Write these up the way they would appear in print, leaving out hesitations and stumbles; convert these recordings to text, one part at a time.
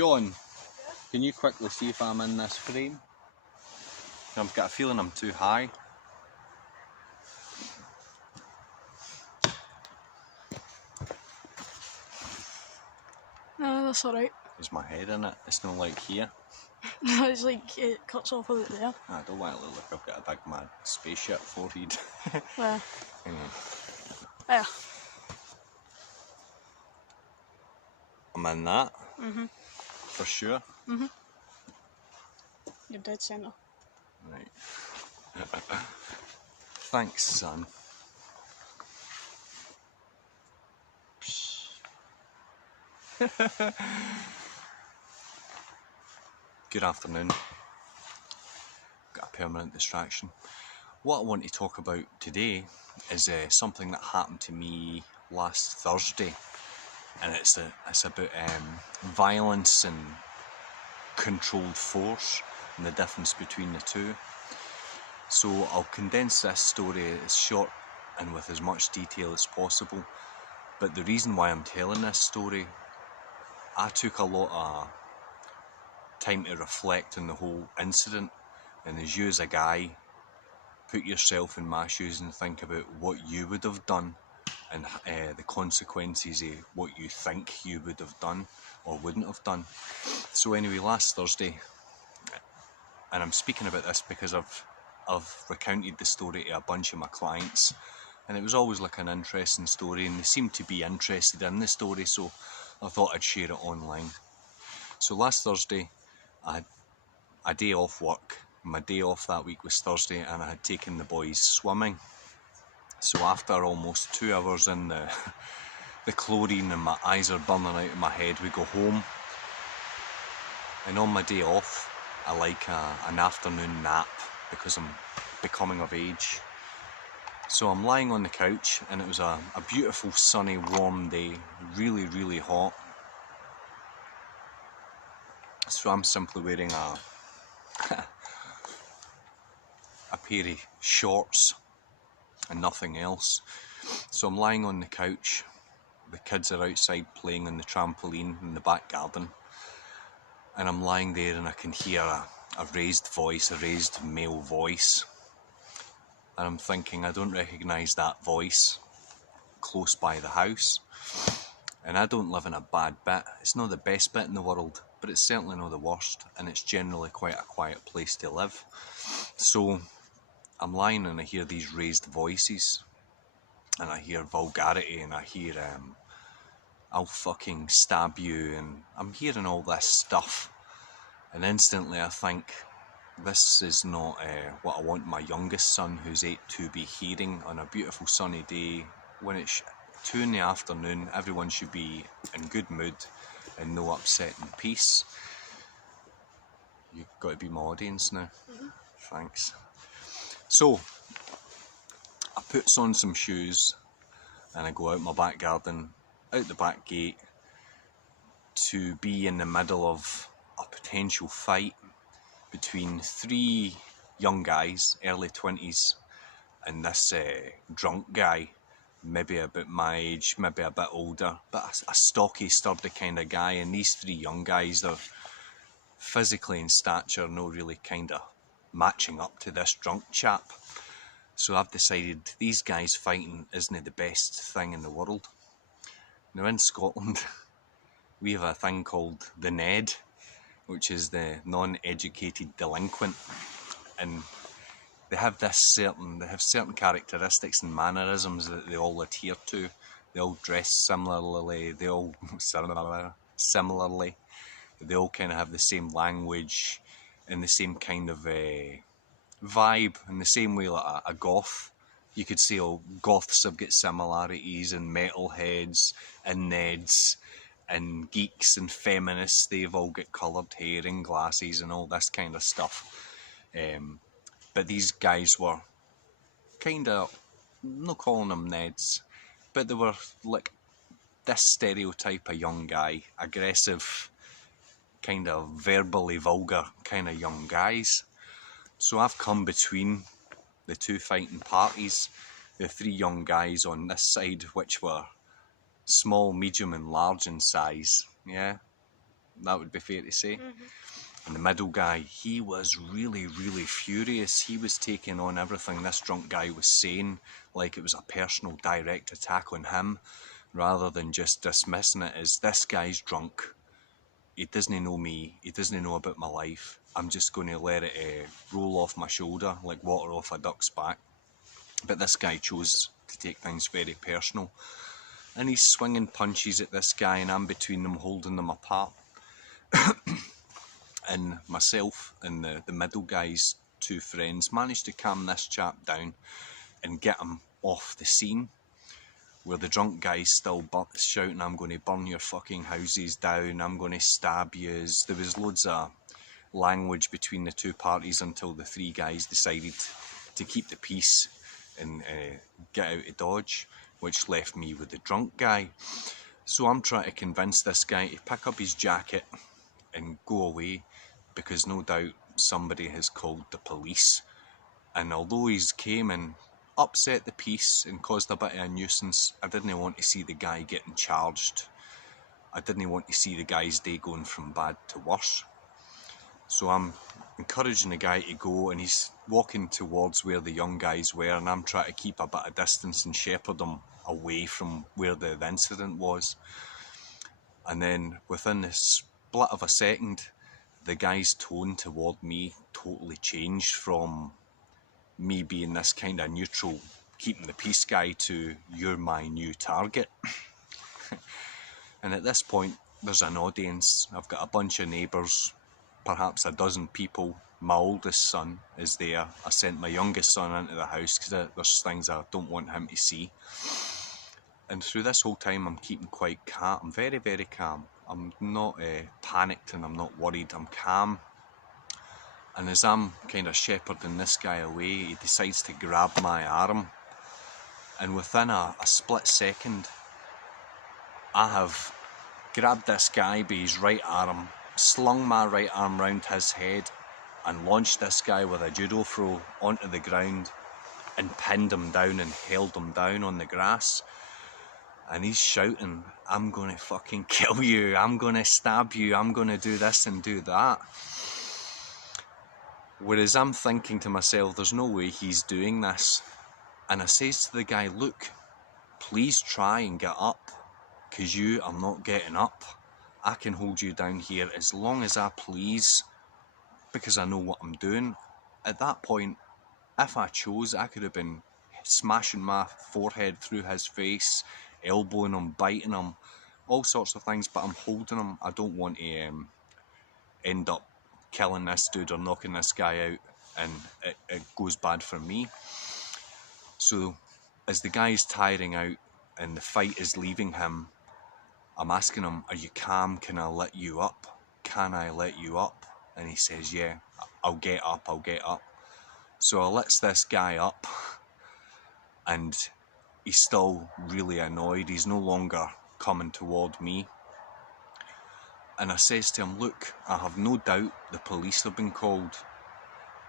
John, can you quickly see if I'm in this frame? I've got a feeling I'm too high. No, that's alright. Is my head in it? It's not like here. It's like it cuts off about there. I don't want it to look like I've got a big mad spaceship forehead. Where? Hang on. There. I'm in that. Mhm. For sure. Mhm. You're dead centre. Right. Thanks, son. Good afternoon. Got a permanent distraction. What I want to talk about today is something that happened to me last Thursday, and it's about violence and controlled force and the difference between the two. So I'll condense this story as short and with as much detail as possible, but the reason why I'm telling this story, I took a lot of time to reflect on the whole incident, and as you as a guy, put yourself in my shoes and think about what you would have done and the consequences of what you think you would have done or wouldn't have done. So anyway, last Thursday, and I'm speaking about this because I've recounted the story to a bunch of my clients, and it was always like an interesting story, and they seemed to be interested in the story, so I thought I'd share it online. So last Thursday, I had a day off work. My day off that week was Thursday, and I had taken the boys swimming. So after almost 2 hours in the chlorine and my eyes are burning out of my head, we go home. And on my day off, I like an afternoon nap because I'm becoming of age. So I'm lying on the couch, and it was a beautiful sunny warm day, really really hot. So I'm simply wearing a pair of shorts and nothing else. So I'm lying on the couch, the kids are outside playing on the trampoline in the back garden, and I'm lying there and I can hear a raised voice, a raised male voice, and I'm thinking, I don't recognise that voice close by the house, and I don't live in a bad bit. It's not the best bit in the world, but it's certainly not the worst, and it's generally quite a quiet place to live. So I'm lying and I hear these raised voices, and I hear vulgarity, and I hear I'll fucking stab you, and I'm hearing all this stuff, and instantly I think, this is not what I want my youngest son, who's 8, to be hearing on a beautiful sunny day. When it's 2 in the afternoon, everyone should be in good mood and no upset and peace. You've got to be my audience now. Thanks. So I puts on some shoes and I go out my back garden, out the back gate, to be in the middle of a potential fight between 3 young guys, early 20s, and this drunk guy, maybe about my age, maybe a bit older, but a stocky, sturdy kind of guy. And these 3 young guys, they're physically in stature no really kind of matching up to this drunk chap. So I've decided these guys fighting isn't the best thing in the world. Now in Scotland, we have a thing called the Ned, which is the non-educated delinquent, and they have certain characteristics and mannerisms that they all adhere to. They all dress similarly, they all they all kind of have the same language and the same kind of vibe, in the same way like a goth. You could say all goths have got similarities, and metalheads and Neds and geeks and feminists, they've all got coloured hair and glasses and all this kind of stuff. But these guys were kind of, I'm not calling them Neds, but they were like this stereotype of young guy, aggressive, kind of verbally vulgar kind of young guys. So I've come between the 2 fighting parties, the 3 young guys on this side, which were small, medium and large in size, yeah, That would be fair to say. And the middle guy, he was really, really furious. He was taking on everything this drunk guy was saying like it was a personal direct attack on him, rather than just dismissing it as, this guy's drunk. He doesn't know me. He doesn't know about my life. I'm just going to let it roll off my shoulder like water off a duck's back. But this guy chose to take things very personal. And he's swinging punches at this guy, and I'm between them, holding them apart. And myself and the middle guy's two friends managed to calm this chap down and get him off the scene, where the drunk guy's still shouting, I'm going to burn your fucking houses down, I'm going to stab yous. There was loads of language between the two parties until the three guys decided to keep the peace and get out of Dodge, which left me with the drunk guy. So I'm trying to convince this guy to pick up his jacket and go away, because no doubt somebody has called the police. And although he's came and upset the peace and caused a bit of a nuisance, I didn't want to see the guy getting charged. I didn't want to see the guy's day going from bad to worse. So I'm encouraging the guy to go, and he's walking towards where the young guys were, and I'm trying to keep a bit of distance and shepherd him away from where the incident was. And then within the split of a second, the guy's tone toward me totally changed from me being this kind of neutral, keeping the peace guy, to, you're my new target. And at this point, there's an audience. I've got a bunch of neighbours, perhaps a dozen people. My oldest son is there. I sent my youngest son into the house because there's things I don't want him to see. And through this whole time, I'm keeping quite calm. I'm very, very calm. I'm not panicked, and I'm not worried. I'm calm. And as I'm kind of shepherding this guy away, he decides to grab my arm. And within a split second, I have grabbed this guy by his right arm, slung my right arm round his head, and launched this guy with a judo throw onto the ground and pinned him down and held him down on the grass. And he's shouting, I'm going to fucking kill you, I'm going to stab you, I'm going to do this and do that. Whereas I'm thinking to myself, there's no way he's doing this. And I says to the guy, look, please try and get up, because you are not getting up. I can hold you down here as long as I please, because I know what I'm doing. At that point, if I chose, I could have been smashing my forehead through his face, elbowing him, biting him, all sorts of things, but I'm holding him. I don't want to end up killing this dude or knocking this guy out, and it goes bad for me. So as the guy's tiring out and the fight is leaving him, I'm asking him, are you calm? Can I let you up? Can I let you up? And he says, yeah, I'll get up, I'll get up. So I lets this guy up, and he's still really annoyed. He's no longer coming toward me. And I says to him, look, I have no doubt the police have been called,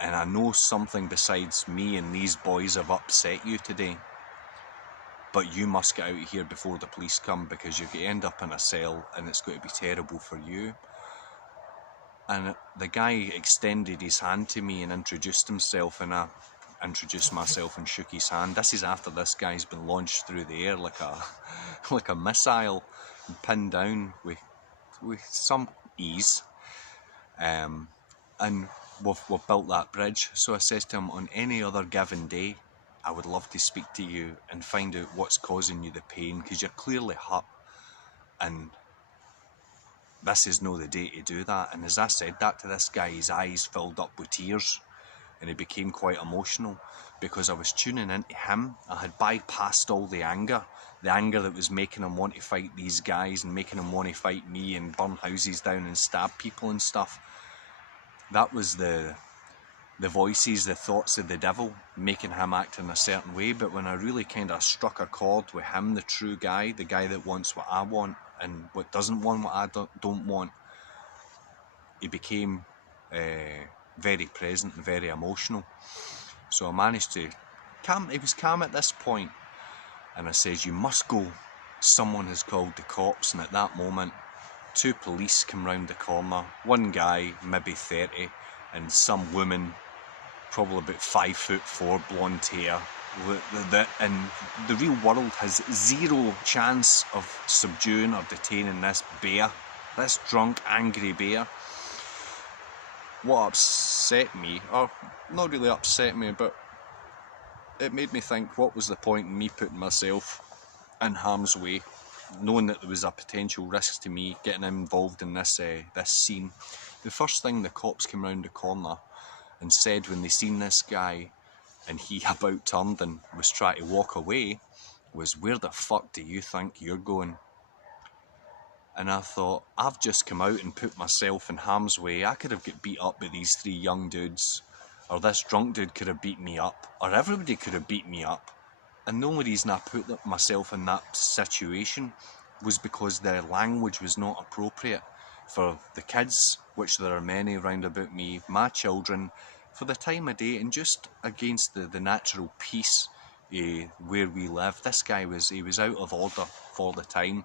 and I know something besides me and these boys have upset you today, but you must get out of here before the police come, because you're going to end up in a cell and it's going to be terrible for you. And the guy extended his hand to me and introduced himself, and I introduced myself and shook his hand. This is after this guy's been launched through the air like a missile, and pinned down with some ease, and we've built that bridge. So I says to him, on any other given day, I would love to speak to you and find out what's causing you the pain, because you're clearly hurt, and this is no the day to do that. And as I said that to this guy, his eyes filled up with tears, and he became quite emotional, because I was tuning into him. I had bypassed all the anger that was making him want to fight these guys and making him want to fight me and burn houses down and stab people and stuff. That was the voices, the thoughts of the devil, making him act in a certain way. But when I really kind of struck a chord with him, the true guy, the guy that wants what I want and what doesn't want what I don't want, he became very present and very emotional. So I managed to calm. He was calm at this point, and I says, you must go, someone has called the cops. And at that moment, two police come round the corner, one guy, maybe 30, and some woman, probably about 5'4", blonde hair. And the real world has zero chance of subduing or detaining this bear, this drunk, angry bear. What upset me, or not really upset me, but it made me think, what was the point in me putting myself in harm's way, knowing that there was a potential risk to me getting involved in this scene. The first thing the cops came round the corner and said when they seen this guy and he about turned and was trying to walk away was, "Where the fuck do you think you're going?" And I thought, I've just come out and put myself in harm's way. I could have got beat up by these three young dudes, or this drunk dude could have beat me up, or everybody could have beat me up. And the only reason I put myself in that situation was because the language was not appropriate for the kids, which there are many round about me, my children, for the time of day, and just against the natural peace where we live. This guy was out of order for the time.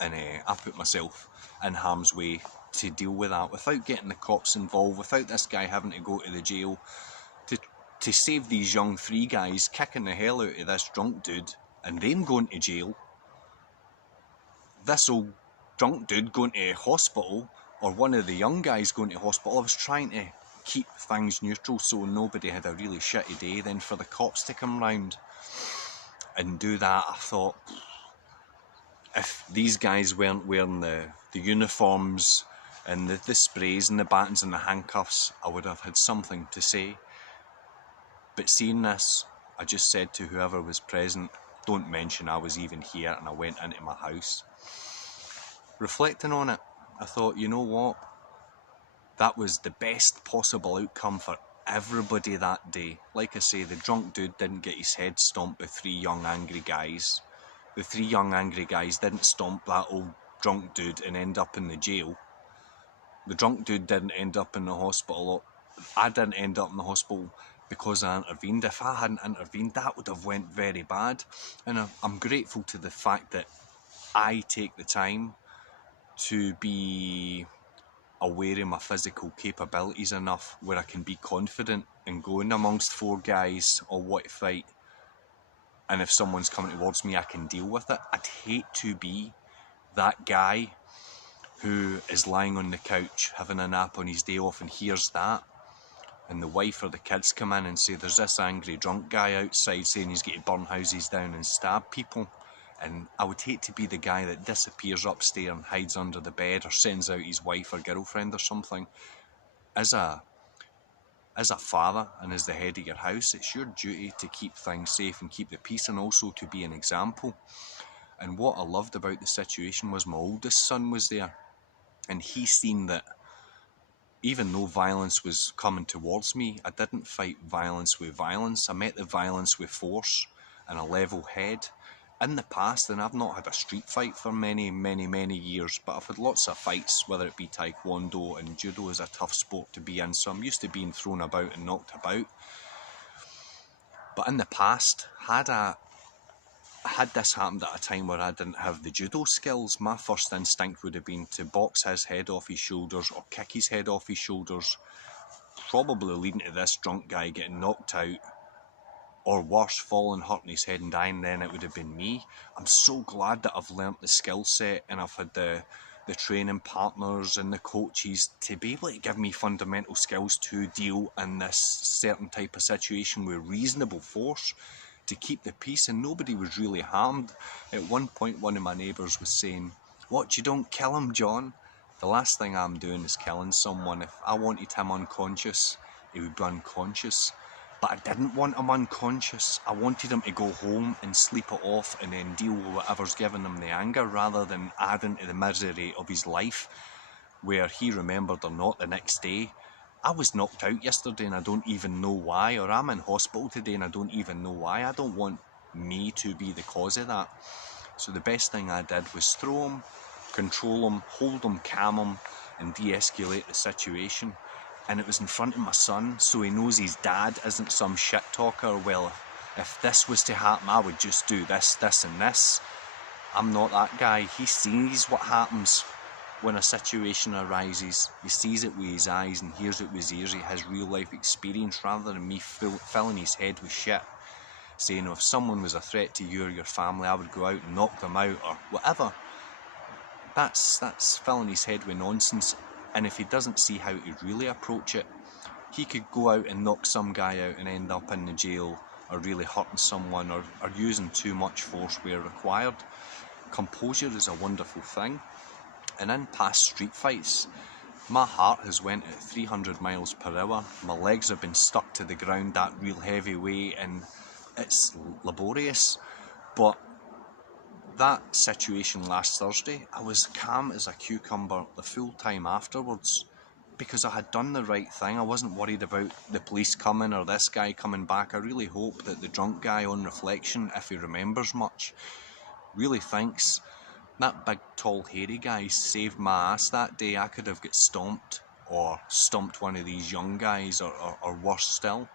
And I put myself in harm's way to deal with that without getting the cops involved, without this guy having to go to the jail, to save these young three guys kicking the hell out of this drunk dude and them going to jail. This old drunk dude going to hospital, or one of the young guys going to hospital. I was trying to keep things neutral so nobody had a really shitty day. Then for the cops to come round and do that, I thought, if these guys weren't wearing the uniforms and the sprays and the batons and the handcuffs, I would have had something to say. But seeing this, I just said to whoever was present, don't mention I was even here, and I went into my house. Reflecting on it, I thought, you know what? That was the best possible outcome for everybody that day. Like I say, the drunk dude didn't get his head stomped by three young angry guys. The three young angry guys didn't stomp that old drunk dude and end up in the jail. The drunk dude didn't end up in the hospital. I didn't end up in the hospital because I intervened. If I hadn't intervened, that would have went very bad. And I'm grateful to the fact that I take the time to be aware of my physical capabilities enough where I can be confident in going amongst four guys or what to fight. And if someone's coming towards me, I can deal with it. I'd hate to be that guy who is lying on the couch having a nap on his day off and hears that, and the wife or the kids come in and say, "There's this angry drunk guy outside saying he's going to burn houses down and stab people." And I would hate to be the guy that disappears upstairs and hides under the bed or sends out his wife or girlfriend or something. As a father and as the head of your house, it's your duty to keep things safe and keep the peace, and also to be an example. And what I loved about the situation was my oldest son was there, and he seen that even though violence was coming towards me, I didn't fight violence with violence. I met the violence with force and a level head. In the past, and I've not had a street fight for many, many, many years, but I've had lots of fights, whether it be taekwondo, and judo is a tough sport to be in, so I'm used to being thrown about and knocked about. But in the past, had this happened at a time where I didn't have the judo skills, my first instinct would have been to box his head off his shoulders or kick his head off his shoulders, probably leading to this drunk guy getting knocked out, or worse, falling, hurting his head and dying. Then it would have been me. I'm so glad that I've learnt the skill set and I've had the training partners and the coaches to be able to give me fundamental skills to deal in this certain type of situation with reasonable force to keep the peace, and nobody was really harmed. At one point, one of my neighbours was saying, "What, you don't kill him, John?" The last thing I'm doing is killing someone. If I wanted him unconscious, he would be unconscious. But I didn't want him unconscious. I wanted him to go home and sleep it off and then deal with whatever's giving him the anger, rather than adding to the misery of his life, where he remembered or not the next day, I was knocked out yesterday and I don't even know why, or I'm in hospital today and I don't even know why. I don't want me to be the cause of that. So the best thing I did was throw him, control him, hold him, calm him, and de-escalate the situation. And it was in front of my son, so he knows his dad isn't some shit talker. Well, if this was to happen, I would just do this, this and this. I'm not that guy. He sees what happens. when a situation arises, he sees it with his eyes and hears it with his ears. He has real life experience rather than me filling his head with shit, saying if someone was a threat to you or your family, I would go out and knock them out or whatever. That's filling his head with nonsense. And if he doesn't see how to really approach it, he could go out and knock some guy out and end up in the jail, or really hurting someone, or using too much force where required. Composure is a wonderful thing. And in past street fights, my heart has went at 300 miles per hour. My legs have been stuck to the ground that real heavy way, and it's laborious. But that situation last Thursday, I was calm as a cucumber the full time afterwards, because I had done the right thing. I wasn't worried about the police coming or this guy coming back. I really hope that the drunk guy, on reflection, if he remembers much, really thinks, that big tall hairy guy saved my ass that day. I could have got stomped or stumped one of these young guys, or worse still.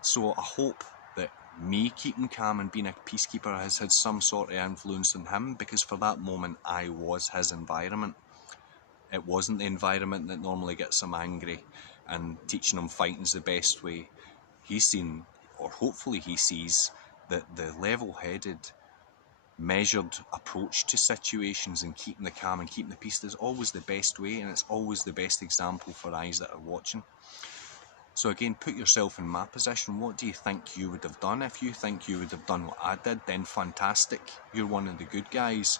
So I hope that me keeping calm and being a peacekeeper has had some sort of influence on him, because for that moment I was his environment. It wasn't the environment that normally gets him angry, and teaching him fighting's the best way. He's seen, or hopefully he sees, that the level-headed, measured approach to situations and keeping the calm and keeping the peace is always the best way, and it's always the best example for eyes that are watching. So again, put yourself in my position. What do you think you would have done? If you think you would have done what I did, then fantastic, you're one of the good guys.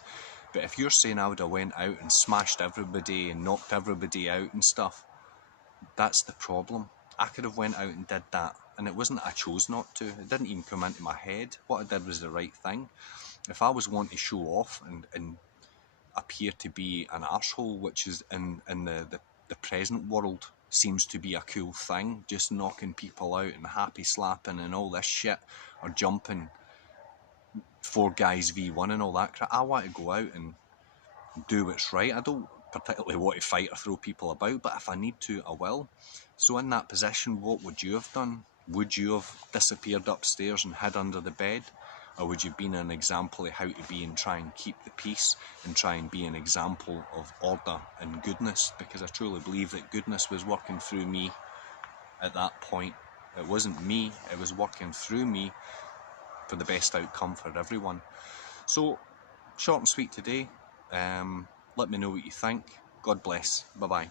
But if you're saying I would have went out and smashed everybody and knocked everybody out and stuff, that's the problem. I could have went out and did that, and it wasn't that I chose not to. It didn't even come into my head. What I did was the right thing. If I was wanting to show off and appear to be an arsehole, which is in the present world seems to be a cool thing, just knocking people out and happy slapping and all this shit, or jumping 4 guys v1 and all that crap. I want to go out and do what's right. I don't particularly want to fight or throw people about, but if I need to, I will. So in that position, what would you have done? Would you have disappeared upstairs and hid under the bed? Or would you have been an example of how to be and try and keep the peace and try and be an example of order and goodness? Because I truly believe that goodness was working through me at that point. It wasn't me, it was working through me for the best outcome for everyone. So, short and sweet today. Let me know what you think. God bless. Bye-bye.